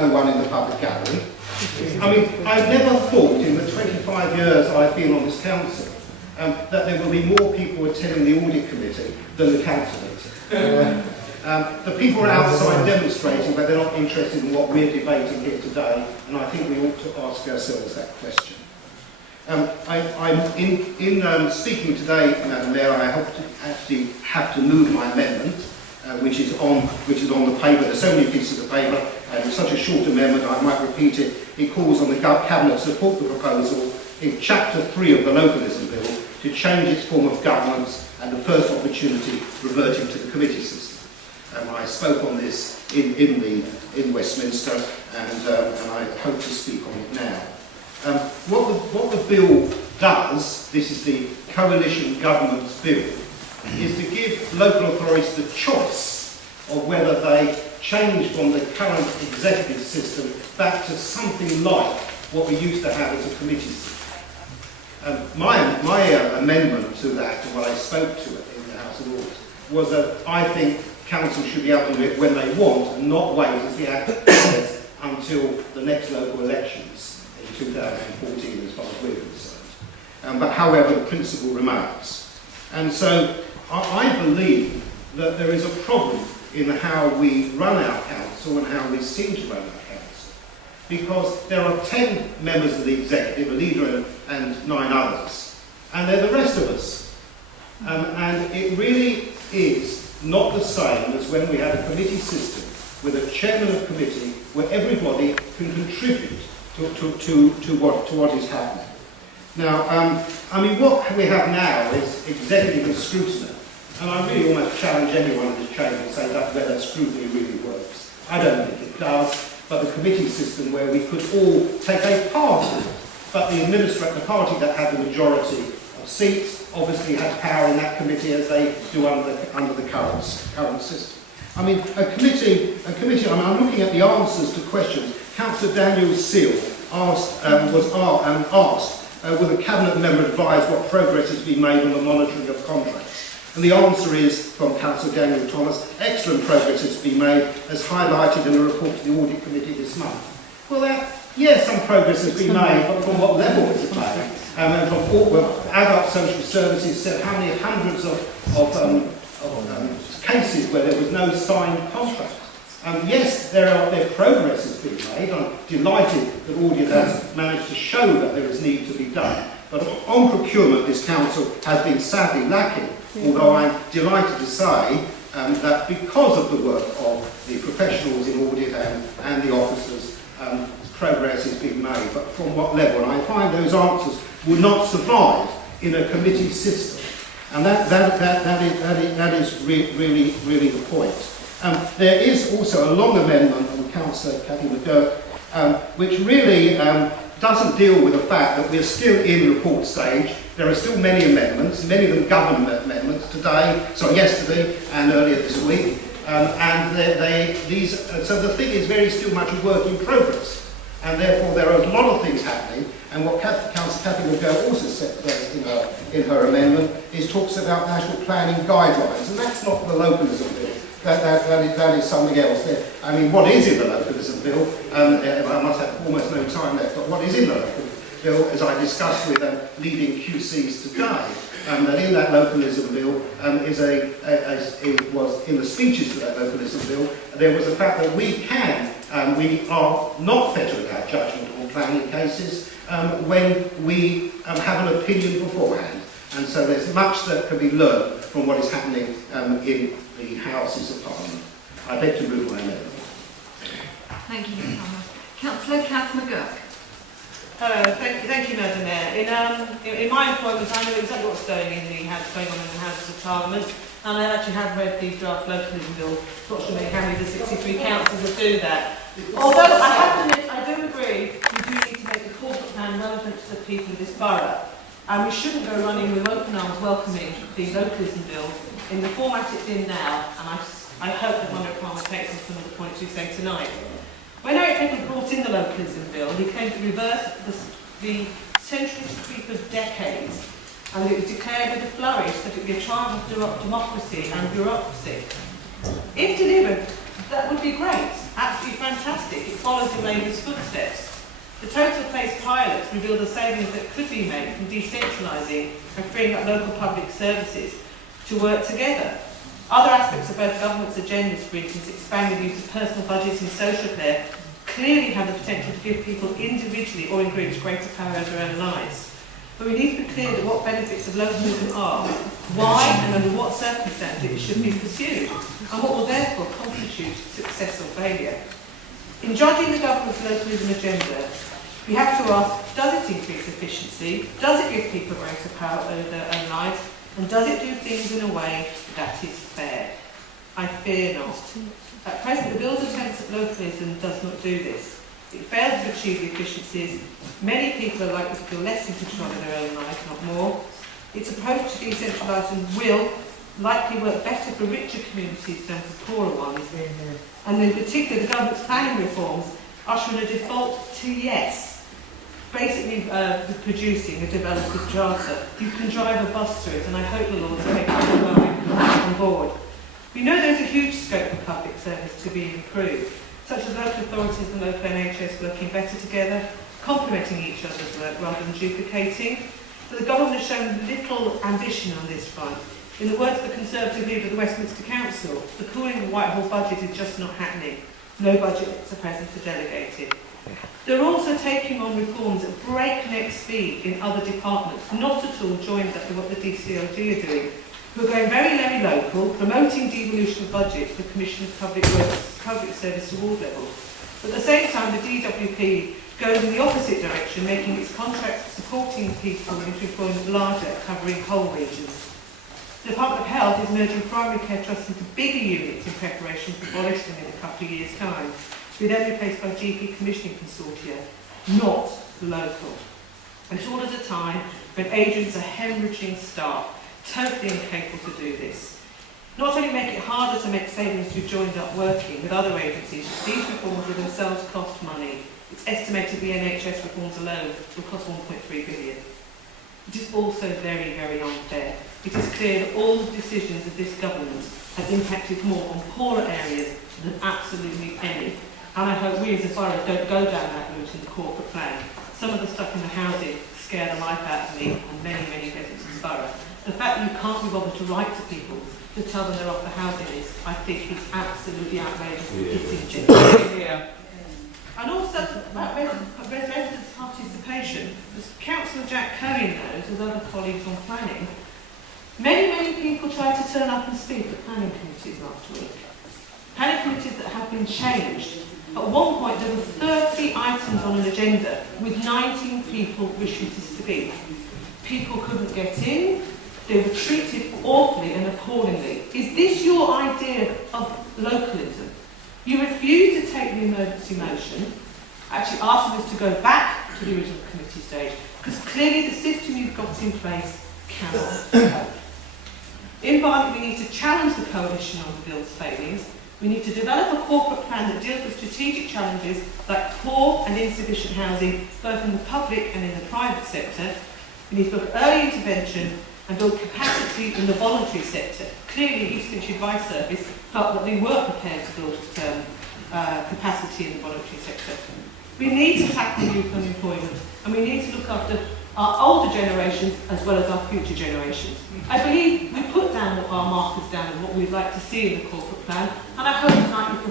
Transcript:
no one in the public gallery. I mean, I've never thought in the 25 years I've been on this council that there will be more people attending the audit committee than the council meeting. The people are outside demonstrating, but they're not interested in what we're debating here today, and I think we ought to ask ourselves that question. I'm in speaking today, Madam Mayor, I actually have to move my amendment, which is on the paper. There's so many pieces of paper, and it's such a short amendment, I might repeat it. It calls on the Cabinet to support the proposal in Chapter 3 of the Localism Bill to change its form of governance and the first opportunity reverting to the committee system. I spoke on this in Westminster, and I hope to speak on it now. What the bill does, this is the coalition government's bill, is to give local authorities the choice of whether they change from the current executive system back to something like what we used to have as a committee system. My amendment to that, and what I spoke to it in the House of Lords, was that I think council should be able to do it when they want and not wait, as the Act says, until the next local elections in 2014, as far as we're concerned. But however, the principle remains. And so I believe that there is a problem in how we run our council and how we seem to run our council, because there are 10 members of the executive, a leader and 9 others, and they're the rest of us. And it really is not the same as when we had a committee system with a chairman of committee where everybody can contribute to what is happening. Now, I mean, what we have now is executive scrutiny, and I really almost challenge anyone in this chamber to say that whether scrutiny really works. I don't think it does, but the committee system where we could all take a part in it, but the party that had the majority of seats obviously had power in that committee as they do under the current system. I mean, a committee. I mean, I'm looking at the answers to questions. Councillor Daniel Seal was asked, will the cabinet member advise what progress has been made on the monitoring of contracts? And the answer is, from Councillor Daniel Thomas, excellent progress has been made, as highlighted in the report to the audit committee this month. Well, yes, some progress has been made, but from what level is it made? And from adult social services said how many hundreds of cases where there was no signed contract. Yes, there progress has been made. I'm delighted that audit has managed to show that there is need to be done. But on procurement, this council has been sadly lacking, although I'm delighted to say that because of the work of the professionals in audit and the officers, progress is being made. But from what level? And I find those answers would not survive in a committee system. And that is really the point. There is also a long amendment from Councillor Cathy McGurk, which really doesn't deal with the fact that we're still in report stage. There are still many amendments, many of them government amendments yesterday and earlier this week. So the thing is still very much a work in progress. And therefore there are a lot of things happening. And what Councillor Cathy McGurk also said in her amendment talks about national planning guidelines. And that's not the localism bill. That is something else. I mean, what is in the localism bill, I must have almost no time left, but what is in the localism bill, as I discussed with leading QCs today, that in that localism bill it was in the speeches to that localism bill, there was the fact that we are not fettered our judgment on planning cases when we have an opinion beforehand. And so there's much that can be learned from what is happening in the Houses of Parliament. I beg to move my amendment. Thank you, Mr. Thomas. Councillor Kath McGurk. Hello, thank you, Madam Mayor. In my employment, I know exactly what's going on in the Houses of Parliament, and I actually have read the draft localism bill. Not sure how many of the 63 councils will do that. Although I have to admit, I do agree we do need to make the corporate plan relevant to the people of this borough. And we shouldn't go running with open arms welcoming the localism bill in the format it's in now, and I hope that Barnet Council takes on some of the points you say tonight. When Eric Hickman brought in the localism bill, he came to reverse the century sweep of decades, and it was declared with a flourish that it would be a triumph of democracy and bureaucracy. If delivered, that would be great, Absolutely fantastic. It follows the Labour's footsteps. The total place pilots reveal the savings that could be made from decentralising and freeing up local public services to work together. Other aspects of both government's agendas, for instance, expanded use of personal budgets in social care, clearly have the potential to give people individually or in groups greater power over their own lives. But we need to be clear that what benefits of localism are, why and under what circumstances it should be pursued, and what will therefore constitute success or failure. In judging the government's localism agenda, we have to ask, does it increase efficiency? Does it give people greater power over their own lives? And does it do things in a way that is fair? I fear not. At present, the bill's attempts at localism does not do this. It fails to achieve the efficiencies. Many people are likely to feel less in control of their own lives, not more. Its approach to decentralising will likely work better for richer communities than for poorer ones. And in particular, the government's planning reforms ushering a default to yes, basically producing a developer's charter. You can drive a bus through it, and I hope the Lord's take on board. We know there's a huge scope for public service to be improved, such as local authorities and local NHS working better together, complementing each other's work rather than duplicating. But the government has shown little ambition on this front. In the words of the Conservative leader of the Westminster Council, the pooling of Whitehall budget is just not happening. No budgets are present for delegated. They're also taking on reforms at breakneck speed in other departments, not at all joined up with what the DCLG are doing. We're going very local, promoting devolution of budget for the Commission of Public Works, Public Service Award level. But at the same time, the DWP goes in the opposite direction, making its contracts supporting people into employment larger, covering whole regions. The Department of Health is merging primary care trusts into bigger units in preparation for abolishing them in a couple of years' time, to be then replaced by GP commissioning consortia, not local. And it's all at a time when agents are hemorrhaging staff, totally incapable to do this. Not only make it harder to make savings through joined up working with other agencies, these reforms will themselves cost money. It's estimated the NHS reforms alone will cost 1.3 billion. It is also very unfair. It is clear that all decisions of this government have impacted more on poorer areas than absolutely any. And I hope we as a borough don't go down that route in the corporate plan. Some of the stuff in the housing scare the life out of me and many residents of the borough. The fact that you can't be bothered to write to people to tell them they're off the housing list, I think is absolutely outrageous and disingenuous. And also about residents' participation, as Councillor Jack Curry knows, as other colleagues on planning, many people tried to turn up and speak at planning committees last week. Planning committees that have been changed. At one point there were 30 items on an agenda with 19 people wishing to speak. People couldn't get in, they were treated awfully and appallingly. Is this your idea of localism? You refuse to take the emergency motion, actually asking us to go back to the original committee stage, because clearly the system you've got in place cannot cope. In Barnet, we need to challenge the coalition on the bill's failings. We need to develop a corporate plan that deals with strategic challenges like poor and insufficient housing, both in the public and in the private sector. We need to look at early intervention and build capacity in the voluntary sector. Clearly, East Finchley Advice Service felt that they were prepared to build capacity in the voluntary sector. We need to tackle youth unemployment, and we need to look after our older generations as well as our future generations. I believe we put down our markers down and what we'd like to see in the corporate plan, and I hope tonight you